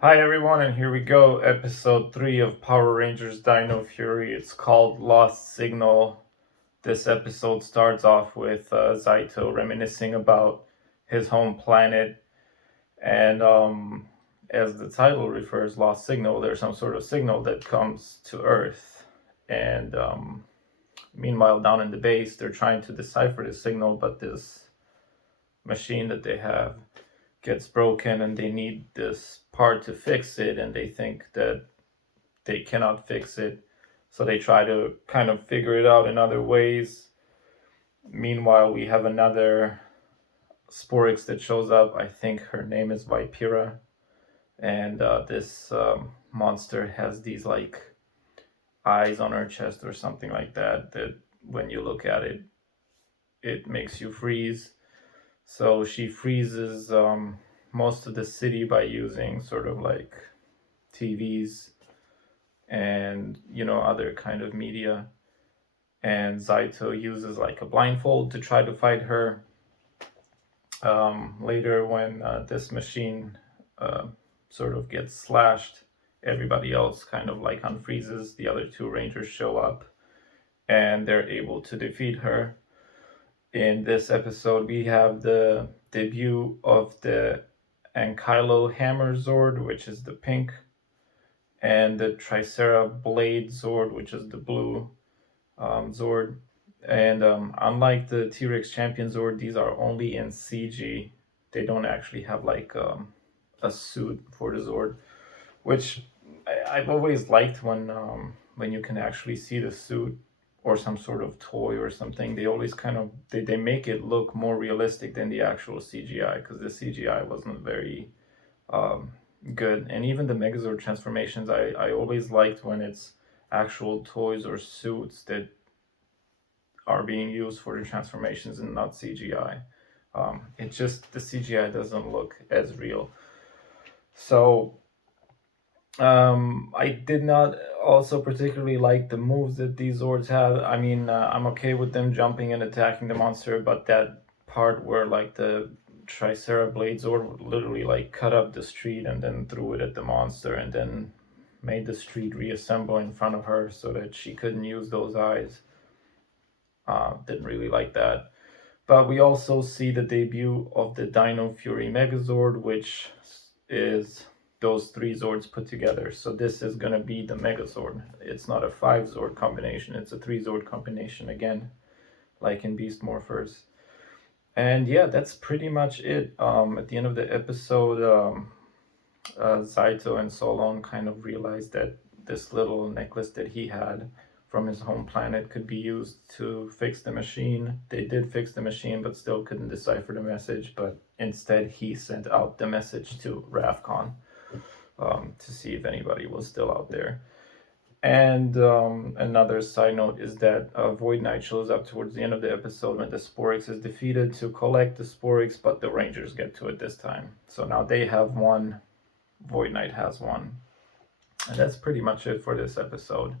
Hi everyone, and here we go, episode 3 of Power Rangers Dino Fury. It's called Lost Signal. This episode starts off with Zaito reminiscing about his home planet, and as the title refers, Lost Signal, there's some sort of signal that comes to Earth. And meanwhile, down in the base, they're trying to decipher the signal, but this machine that they have gets broken and they need this part to fix it, and they think that they cannot fix it, so they try to kind of figure it out in other ways. Meanwhile, we have another Sporix that shows up. I think her name is Vipira, and this monster has these like eyes on her chest or something like that, that when you look at it, it makes you freeze. So she freezes most of the city by using sort of like TVs and other kind of media. And Zaito uses like a blindfold to try to fight her. Later, when this machine sort of gets slashed, everybody else kind of like unfreezes. The other two Rangers show up and they're able to defeat her. In this episode, we have the debut of the Ankylo Hammer Zord, which is the pink, and the Tricera Blade Zord, which is the blue Zord. And unlike the T-Rex Champion Zord, these are only in CG. They don't actually have like a suit for the Zord, which I've always liked when you can actually see the suit or some sort of toy or something. They always kind of they make it look more realistic than the actual CGI, because the CGI wasn't very um, good. And even the Megazord transformations, I always liked when it's actual toys or suits that are being used for the transformations and not CGI. It just, the CGI doesn't look as real. So I did not also particularly like the moves that these Zords have. I mean, I'm okay with them jumping and attacking the monster, but that part where like the Tricera Blade Zord would literally like cut up the street and then threw it at the monster and then made the street reassemble in front of her so that she couldn't use those eyes. Didn't really like that. But we also see the debut of the Dino Fury Megazord, which is those three Zords put together. So this is going to be the Megazord. It's not a 5 Zord combination, it's a 3 Zord combination again, like in Beast Morphers. And yeah, that's pretty much it. At the end of the episode, Zaito and Solon kind of realized that this little necklace that he had from his home planet could be used to fix the machine. They did fix the machine, but still couldn't decipher the message. But instead, he sent out the message to Ravcon to see if anybody was still out there. And another side note is that Void Knight shows up towards the end of the episode when the Sporix is defeated to collect the Sporix, but the Rangers get to it this time. So now they have one, Void Knight has one. And that's pretty much it for this episode.